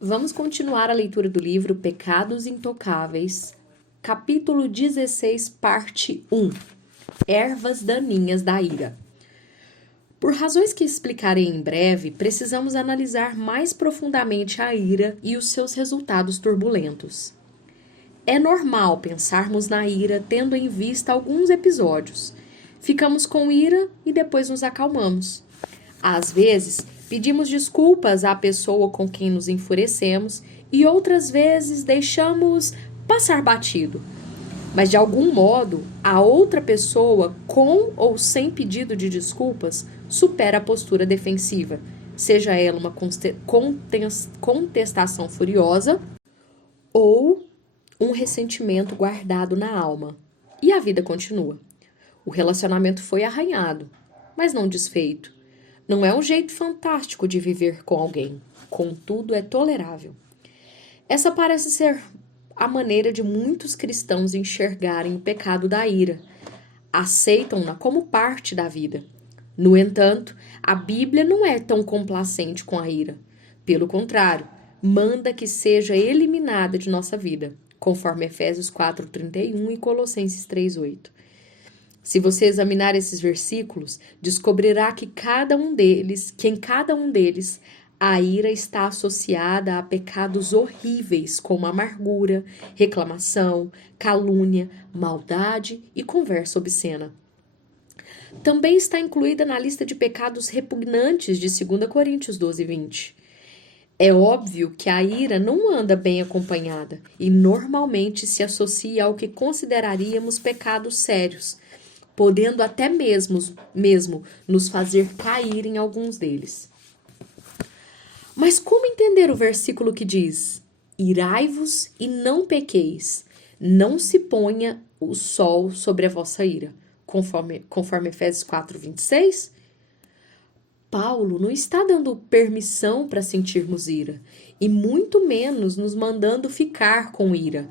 Vamos continuar a leitura do livro Pecados Intocáveis, capítulo 16, parte 1. Ervas daninhas da ira. Por razões que explicarei em breve, precisamos analisar mais profundamente a ira e os seus resultados turbulentos. É normal pensarmos na ira tendo em vista alguns episódios. Ficamos com ira e depois nos acalmamos. Às vezes, pedimos desculpas à pessoa com quem nos enfurecemos e outras vezes deixamos passar batido. Mas de algum modo, a outra pessoa, com ou sem pedido de desculpas, supera a postura defensiva, seja ela uma contestação furiosa ou um ressentimento guardado na alma. E a vida continua. O relacionamento foi arranhado, mas não desfeito. Não é um jeito fantástico de viver com alguém, contudo é tolerável. Essa parece ser a maneira de muitos cristãos enxergarem o pecado da ira. Aceitam-na como parte da vida. No entanto, a Bíblia não é tão complacente com a ira. Pelo contrário, manda que seja eliminada de nossa vida, conforme Efésios 4:31 e Colossenses 3:8. Se você examinar esses versículos, descobrirá que em cada um deles, a ira está associada a pecados horríveis como amargura, reclamação, calúnia, maldade e conversa obscena. Também está incluída na lista de pecados repugnantes de 2 Coríntios 12:20. É óbvio que a ira não anda bem acompanhada e normalmente se associa ao que consideraríamos pecados sérios, podendo até mesmo nos fazer cair em alguns deles. Mas como entender o versículo que diz: irai-vos e não pequeis, não se ponha o sol sobre a vossa ira, conforme Efésios 4:26? Paulo não está dando permissão para sentirmos ira, e muito menos nos mandando ficar com ira,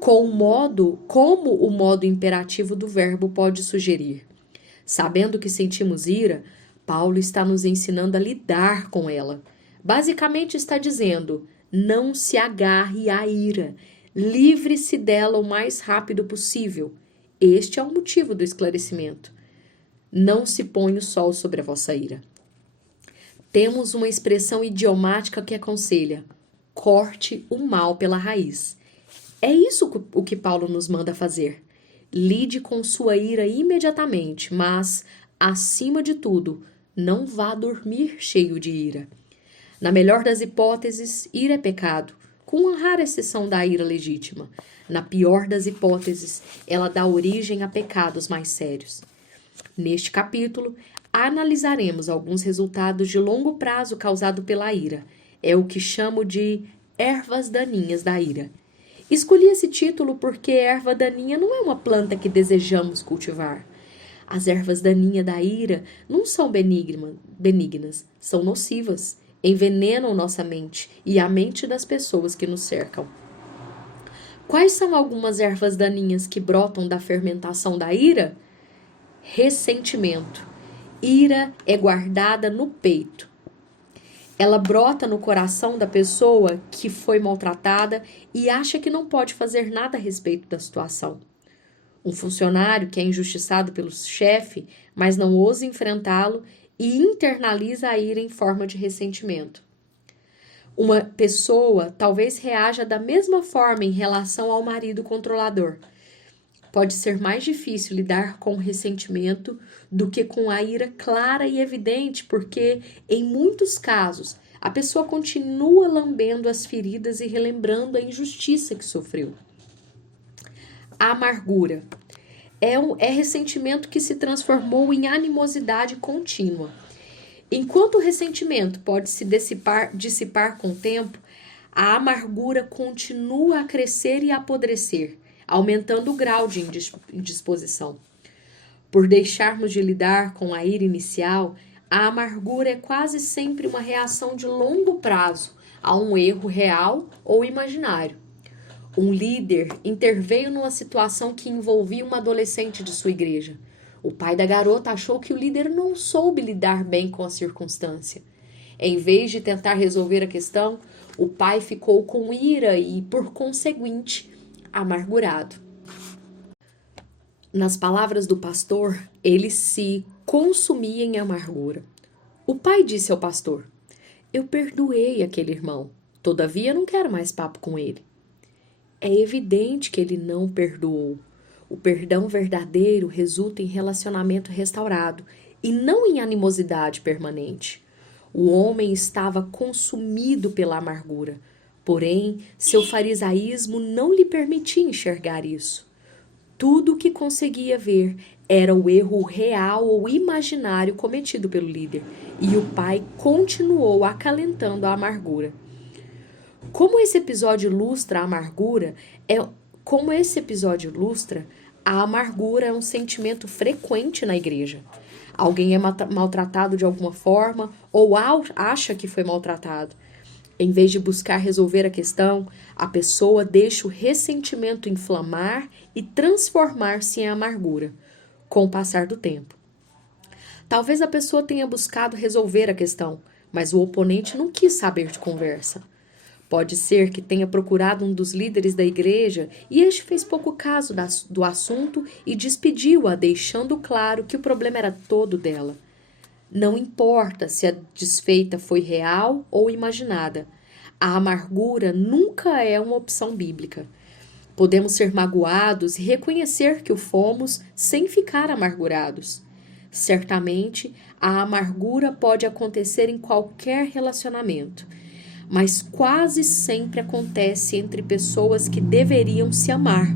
como o modo imperativo do verbo pode sugerir. Sabendo que sentimos ira, Paulo está nos ensinando a lidar com ela. Basicamente está dizendo: não se agarre à ira, livre-se dela o mais rápido possível. Este é o motivo do esclarecimento. Não se põe o sol sobre a vossa ira. Temos uma expressão idiomática que aconselha: corte o mal pela raiz. É isso o que Paulo nos manda fazer. Lide com sua ira imediatamente, mas, acima de tudo, não vá dormir cheio de ira. Na melhor das hipóteses, ira é pecado, com uma rara exceção da ira legítima. Na pior das hipóteses, ela dá origem a pecados mais sérios. Neste capítulo, analisaremos alguns resultados de longo prazo causados pela ira. É o que chamo de ervas daninhas da ira. Escolhi esse título porque erva daninha não é uma planta que desejamos cultivar. As ervas daninhas da ira não são benignas, são nocivas, envenenam nossa mente e a mente das pessoas que nos cercam. Quais são algumas ervas daninhas que brotam da fermentação da ira? Ressentimento. Ira é guardada no peito. Ela brota no coração da pessoa que foi maltratada e acha que não pode fazer nada a respeito da situação. Um funcionário que é injustiçado pelo chefe, mas não ousa enfrentá-lo e internaliza a ira em forma de ressentimento. Uma pessoa talvez reaja da mesma forma em relação ao marido controlador. Pode ser mais difícil lidar com o ressentimento do que com a ira clara e evidente, porque, em muitos casos, a pessoa continua lambendo as feridas e relembrando a injustiça que sofreu. A amargura é ressentimento que se transformou em animosidade contínua. Enquanto o ressentimento pode se dissipar com o tempo, a amargura continua a crescer e a apodrecer, aumentando o grau de indisposição. Por deixarmos de lidar com a ira inicial, a amargura é quase sempre uma reação de longo prazo a um erro real ou imaginário. Um líder interveio numa situação que envolvia uma adolescente de sua igreja. O pai da garota achou que o líder não soube lidar bem com a circunstância. Em vez de tentar resolver a questão, O pai ficou com ira e, por conseguinte, amargurado. Nas palavras do pastor, ele se consumia em amargura. O pai disse ao pastor: "Eu perdoei aquele irmão, todavia não quero mais papo com ele." É evidente que ele não perdoou. O perdão verdadeiro resulta em relacionamento restaurado e não em animosidade permanente. O homem estava consumido pela amargura, porém, seu farisaísmo não lhe permitia enxergar isso. Tudo o que conseguia ver era o erro real ou imaginário cometido pelo líder, e o pai continuou acalentando a amargura. Como esse episódio ilustra a amargura, a amargura é um sentimento frequente na igreja. Alguém é maltratado de alguma forma ou acha que foi maltratado. Em vez de buscar resolver a questão, a pessoa deixa o ressentimento inflamar e transformar-se em amargura, com o passar do tempo. Talvez a pessoa tenha buscado resolver a questão, mas o oponente não quis saber de conversa. Pode ser que tenha procurado um dos líderes da igreja e este fez pouco caso do assunto e despediu-a, deixando claro que o problema era todo dela. Não importa se a desfeita foi real ou imaginada. A amargura nunca é uma opção bíblica. Podemos ser magoados e reconhecer que o fomos sem ficar amargurados. Certamente, a amargura pode acontecer em qualquer relacionamento, mas quase sempre acontece entre pessoas que deveriam se amar.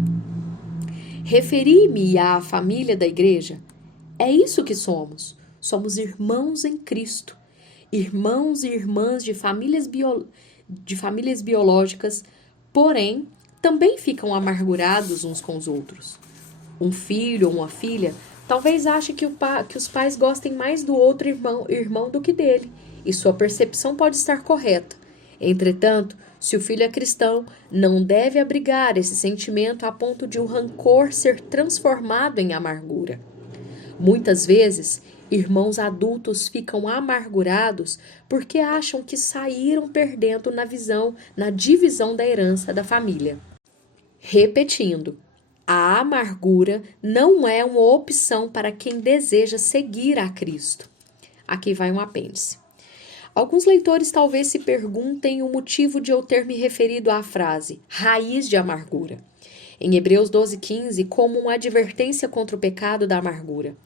Referi-me à família da igreja. É isso que somos. Somos irmãos em Cristo, irmãos e irmãs de famílias biológicas, porém, também ficam amargurados uns com os outros. Um filho ou uma filha talvez ache que os pais gostem mais do outro irmão do que dele, e sua percepção pode estar correta. Entretanto, se o filho é cristão, não deve abrigar esse sentimento a ponto de o rancor ser transformado em amargura. Muitas vezes, irmãos adultos ficam amargurados porque acham que saíram perdendo na divisão da herança da família. Repetindo, a amargura não é uma opção para quem deseja seguir a Cristo. Aqui vai um apêndice. Alguns leitores talvez se perguntem o motivo de eu ter me referido à frase raiz de amargura, em Hebreus 12:15, como uma advertência contra o pecado da amargura.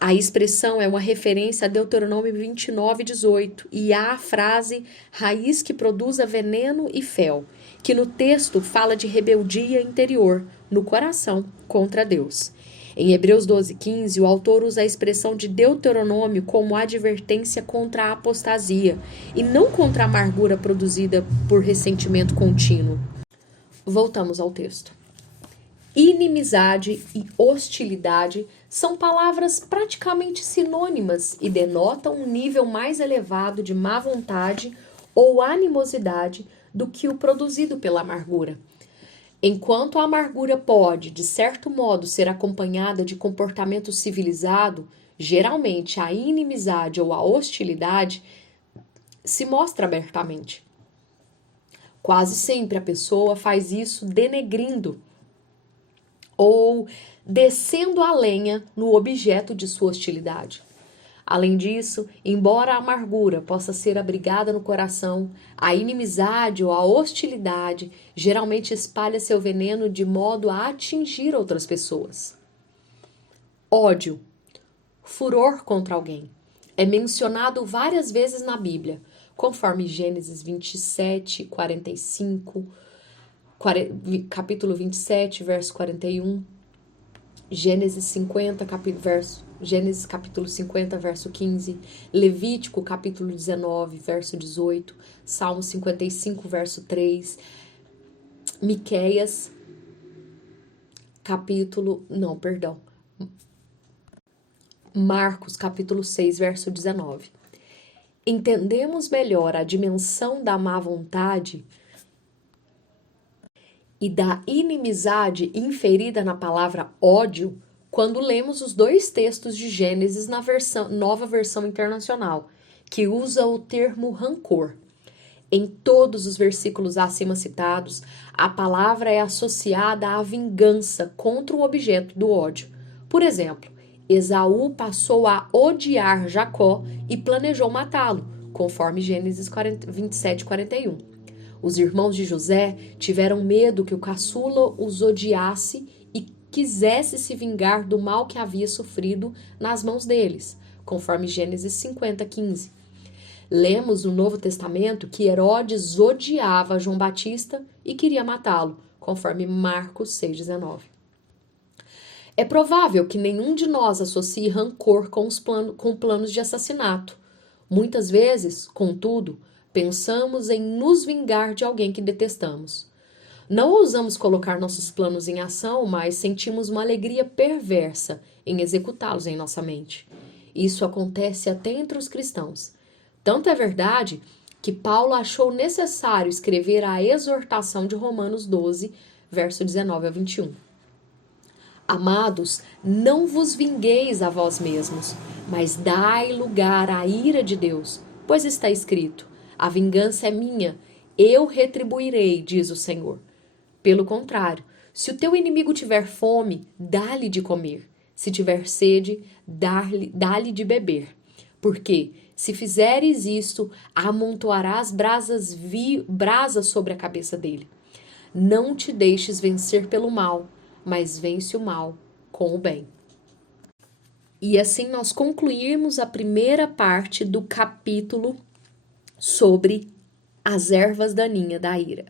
A expressão é uma referência a Deuteronômio 29:18 e à frase raiz que produza veneno e fel, que no texto fala de rebeldia interior, no coração, contra Deus. Em Hebreus 12:15, o autor usa a expressão de Deuteronômio como advertência contra a apostasia e não contra a amargura produzida por ressentimento contínuo. Voltamos ao texto. Inimizade e hostilidade são palavras praticamente sinônimas e denotam um nível mais elevado de má vontade ou animosidade do que o produzido pela amargura. Enquanto a amargura pode, de certo modo, ser acompanhada de comportamento civilizado, geralmente a inimizade ou a hostilidade se mostra abertamente. Quase sempre a pessoa faz isso denegrindo ou descendo a lenha no objeto de sua hostilidade. Além disso, embora a amargura possa ser abrigada no coração, a inimizade ou a hostilidade geralmente espalha seu veneno de modo a atingir outras pessoas. Ódio, furor contra alguém, é mencionado várias vezes na Bíblia, conforme Gênesis 27, 45, capítulo 27, verso 41, Gênesis capítulo 50, verso 15, Levítico, capítulo 19, verso 18, Salmo 55, verso 3, Miqueias, Marcos, capítulo 6, verso 19. Entendemos melhor a dimensão da má vontade e da inimizade inferida na palavra ódio quando lemos os dois textos de Gênesis na Nova Versão Internacional, que usa o termo rancor. Em todos os versículos acima citados, a palavra é associada à vingança contra o objeto do ódio. Por exemplo, Esaú passou a odiar Jacó e planejou matá-lo, conforme Gênesis 27, 41. Os irmãos de José tiveram medo que o caçula os odiasse e quisesse se vingar do mal que havia sofrido nas mãos deles, conforme Gênesis 50, 15. Lemos no Novo Testamento que Herodes odiava João Batista e queria matá-lo, conforme Marcos 6,19. É provável que nenhum de nós associe rancor com planos de assassinato. Muitas vezes, contudo, pensamos em nos vingar de alguém que detestamos. Não ousamos colocar nossos planos em ação, mas sentimos uma alegria perversa em executá-los em nossa mente. Isso acontece até entre os cristãos. Tanto é verdade que Paulo achou necessário escrever a exortação de Romanos 12, verso 19 a 21. Amados, não vos vingueis a vós mesmos, mas dai lugar à ira de Deus, pois está escrito: a vingança é minha, eu retribuirei, diz o Senhor. Pelo contrário, se o teu inimigo tiver fome, dá-lhe de comer. Se tiver sede, dá-lhe de beber. Porque, se fizeres isto, amontoarás brasas sobre a cabeça dele. Não te deixes vencer pelo mal, mas vence o mal com o bem. E assim nós concluímos a primeira parte do capítulo sobre as ervas daninhas da ira.